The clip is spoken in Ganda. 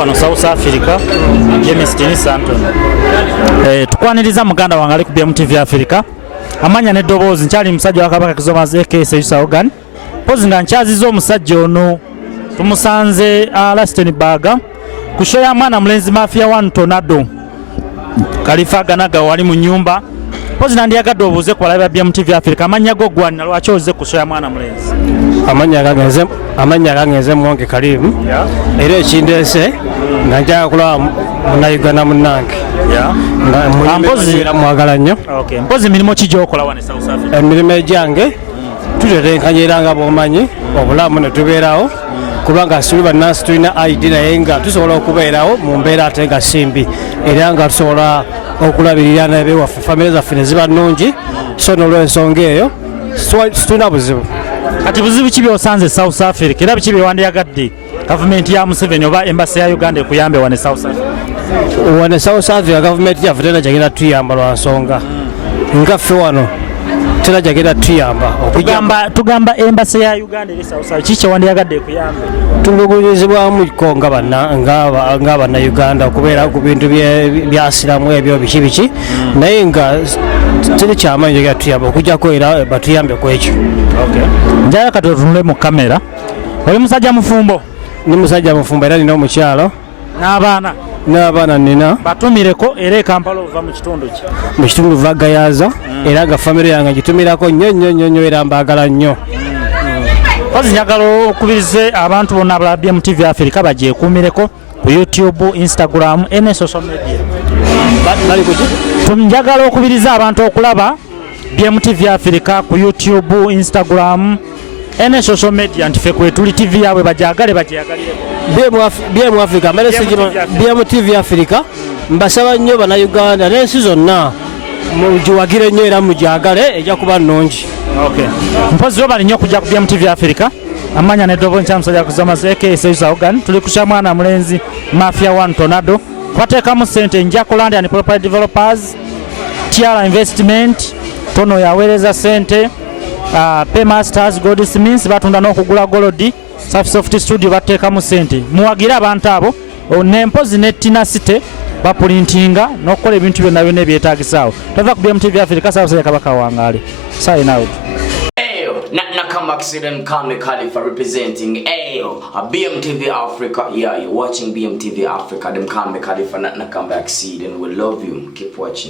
wano South Africa James Tinisa Anthony. Tukwaniriza muganda wange ali ku BMTV Africa. Amanya n'eddoboozi nkyali musajja wa Kabaka Kizomazi AKS Saugan. Pozi nga nkyaziza omusajja ono tumusanze Rustenburg ku show ya Mwana Mulenzi Mafia 1 Tornado. Kalifa Ganaga wali mu nyumba. Pozi nandiyagadde obuuze ku balabe ba BMTV Africa amanya go gwanira lwaki oze ku show ya Mwana Mulenzi. Amanya gangenze Mwonge Kalimu. Era ekindese nga njagala kulaba munnayuganda munnange. Mpozi mwagala nnyo. Mpozi mirimo ki gy'okola wano e South Africa? Emirimu egyange tutetenkanya nga bw'omanyi obulamu ne tubeerawo kubanga suli bannansi tulina ID naye nga tusobola okubeerawo mu mbeera ate nga simbi era nga tusobola okulabirira n'ebewaffe famire zaffe ne ziba nnungi so n'olw'ensonga eyo tulina buzibu. Kati buzibu ki by'osanze South Africa era biki byewandiyagadde gavumenti ya Museveni oba embasi ya Uganda ekuyambe wane South Africa? Wane South Africa gavumenti yaffe tena jagenda tuyamba lwa nsonga nga ffe wano tena jagenda tuyamba tugamba embasi ya Uganda eri South Africa kiki wandiyagadde ekuyambe? Tulugunyizibwamu ko nga bannayuganda okubeera ku bintu byasiramu ebyo biki naye nga teri kyamaanyi jagenda tuyamba okujjako era batuyambe ku ekyo. Njagala kati otunule mu kamera. Oli musajja mufumbo? Ni musajja mufumbo era nina omukyalo n'abaana nina. Batumireko era e Kampala ova mu kitundu ki? Mu kitundu va Gayaza era nga famire yange gitumirako nnyo era mbaagala nnyo. Pozi njagala okubirize abantu bonna abala BMTV Africa bagyekuumireko ku YouTube, Instagram, ne social media. Njagala okubiriza abantu okulaba BMTV Africa ku YouTube, Instagram, ne social media nti ffe kwetuli TV yaabwe bagyagalireko. BMTV Africa mbasaba nnyo bannayuganda n'ensi zonna mugiwagire nnyo era mugyagale ejja kuba nnungi. Mpozi bali nnyo okujja ku BMTV Africa. Amanya n'eddoboozi nkya musajja Kizomazi AKS Saugan. Tuli ku Mwana Mulenzi Mafia 1 Tornado. Twateekamu ssente Njako Land and Property Developers, Tiara Investment, Tono yaweereza ssente, Paymasters Goldsmiths batunda n'okugula golodi, Soft Studio bateekamu ssente. Muwagire abantu abo n'empozi ne Tina City bapulintinga n'okukola ebintu byonna byonna ebyetaagisaawo. Tova ku BMTV Africa South Kabaka wangaale. Sign out. Nakamba Accident Kame Khalifa representing BMTV Africa. Yeah, you're watching BMTV Africa. Them Kame Khalifa Nakamba Accident. We love you. Keep watching.